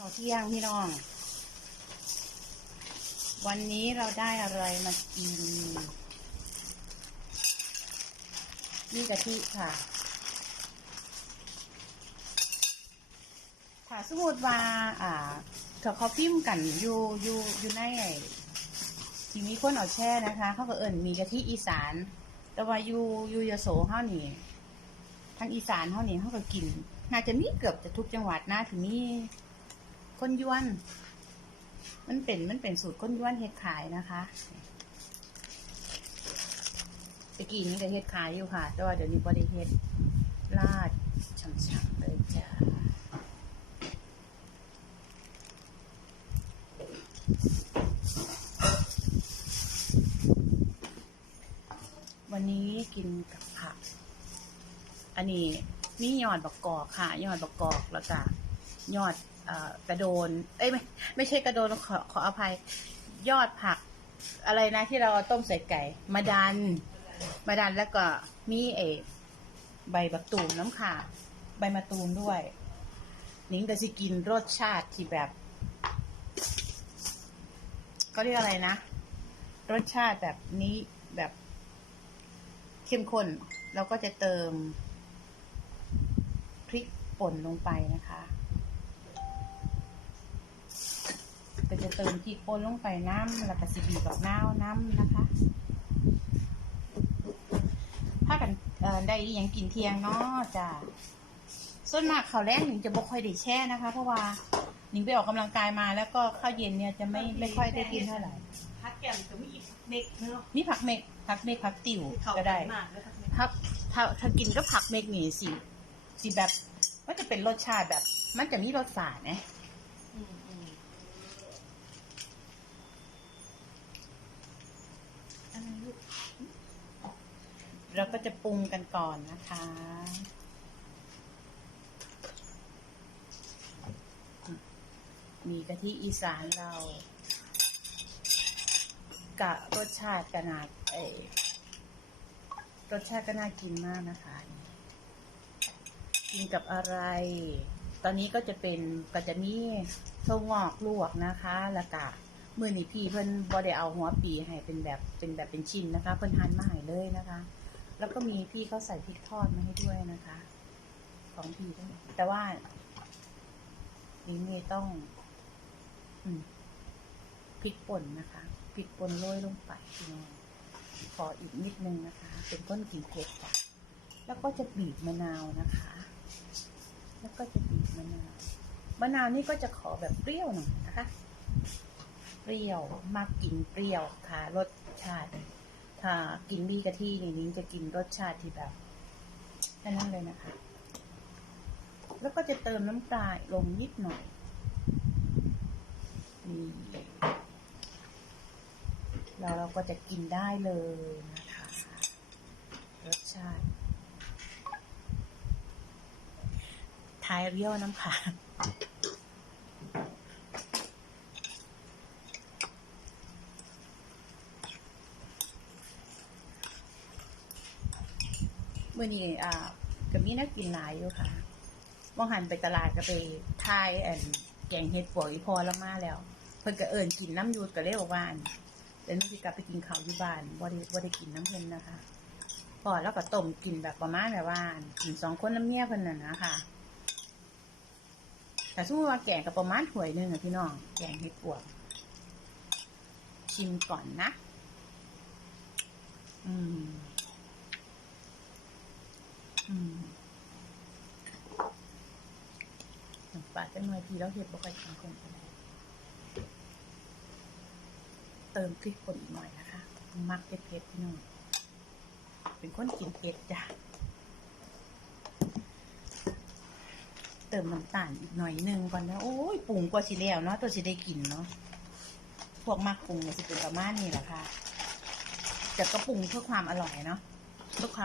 ข้าวเที่ยงพี่น้อง วันนี้เราได้อะไรมากิน นี่กะทิค่ะถ้าสมมติว่าอ่าเขาเขาพิมพ์กันอยู่อยู่อยู่ในที่มีคนเอาแช่นะคะ เขาก็เอิ่นมีกะทิอีสาน แต่ว่าอยู่อยู่ยโสเฮานี่ทางอีสานเฮานี่เฮาก็กิน น่าจะมีเกือบจะทุกจังหวัดนะถึงมี คนยวน มันเป็นมันเป็นสูตรคนยวนเฮ็ดขายนะคะตะกี้นี้ก็เฮ็ดขายอยู่ค่ะ แต่ว่าเดี๋ยวนี้บ่ได้เฮ็ดลาดช่ำๆเลยจ้าวันนี้กินกับผัก อันนี้มียอดบักกอกค่ะ ยอดบักกอกแล้วก็ยอด กระโดน เอ้ยไม่ไม่ใช่กระโดนขอขออภัยยอดผัก อะไรนะที่เราต้มใส่ไก่ มาดัน มาดันแล้วก็มีเอใบบักตูมน้ำค่ะใบมะตูมด้วย นิ้งก็สิกินรสชาติที่แบบก็เรียกอะไรนะ รสชาติแบบนี้แบบเข้มข้น เราก็จะเติมพริกป่นลงไปนะคะ ก็จะเติมพริกป่นลงไปน้ำแล้วก็สิบีกับน้าวน้ำนะคะ ถ้ากันเอ่อได้อหยังกินเที่ยงเนาะจ้ะส่วนมากข้าวแรกหนิงจะบ่ค่อยได้แช่นะคะ เพราะว่าหนิงไปออกกำลังกายมา แล้วก็ข้าวเย็นเนี่ยจะไม่ไม่ค่อยได้กินเท่าไหร่พักแก้มจะมีอีกเม็กเนาะนี่ผักเมกผักเมกผักติ๋วเขาก็ได้มากเลยพักเม็กถ้าถ้าถ้ากินก็ผักเมกนี่สิสิแบบมันจะเป็นรสชาติแบบ มันจะมีรสฝาดนะ อืมอืมอะไรลูก เราก็จะปรุงกันก่อนนะคะ มีกะทิอีสานเรากะรสชาติขนาดเอรสชาติก็น่ากินมากนะคะ กินกับอะไร ตอนนี้ก็จะเป็นก็จะมีเทงอกลวกนะคะแล้วก็มื่อนี่พี่เพิ่นบ่ได้เอาหัวปีให้เป็นแบบเป็นแบบเป็นชิ้นนะคะ เพิ่นหั่นมาให้เลยนะคะ แล้วก็มีพี่เขาใส่พริกทอดมาให้ด้วยนะคะ ของพี่ด้วยแต่ว่านี่เมย์ต้อง อืมพริกป่นนะคะพริกป่นโรยลงไปพี่น้องขออีกนิดนึงนะคะ เป็นก้นกินเผ็ดค่ะแล้วก็จะบีบมะนาวนะคะ แล้วก็จะบีบมะนาว มะนาวนี่ก็จะขอแบบเปรี้ยวหน่อยนะคะ เปรี้ยวมากกินเปรี้ยวค่ะรสชาติ กินบี้กะทิอย่างนี้จะกินรสชาติที่แบบแค่นั้นเลยนะคะ แล้วก็จะเติมน้ำตาลลงนิดหน่อยนี่แล้วเราก็จะกินได้เลยนะคะ รสชาติทายเรียวน้ำผา เมื่อนี้อ่ากับมีนักกินหลายอยู่ค่ะว่างหันไปตลาดก็ไปทายแอนแกงเห็ดปวกอีพอแล้วมาแล้ว เพิ่นก็เอิญกินน้ำยูดก็เลยบอกว่านเดี๋ยวนี้สิกลับไปกินข้าวอยู่บ้านบ่ได้บ่ได้กินน้ำเพิ่นนะคะพอแล้วก็ต้มกินแบบประมาณแบบว่านกินสองคนน้ำเมียเพิ่นน่ะนะคะแต่สมมติว่าแกงกับประมาณถ้วยหนึ่งอะพี่น้องแกงเห็ดปวกชิมก่อนนะ อืม ปลาจะหน่อยทีแล้วเห็ดบ่ค่อยกินคนกันเติมพริกป่นอีกหน่อยนะคะ มักเผ็ดๆพี่น้องเป็นคนกินเผ็ดจ้ะเติมน้ำตาลอีกหน่อยหนึงก่อนนะโอ้ยปรุงกว่าสิแล้วเนาะตัวสิได้กินเนาะพวกมักปรุงเนี่ยสิเป็นประมาณนี้แหละค่ะแต่ก็ปรุงเพื่อความอร่อยเนาะเพื่อความ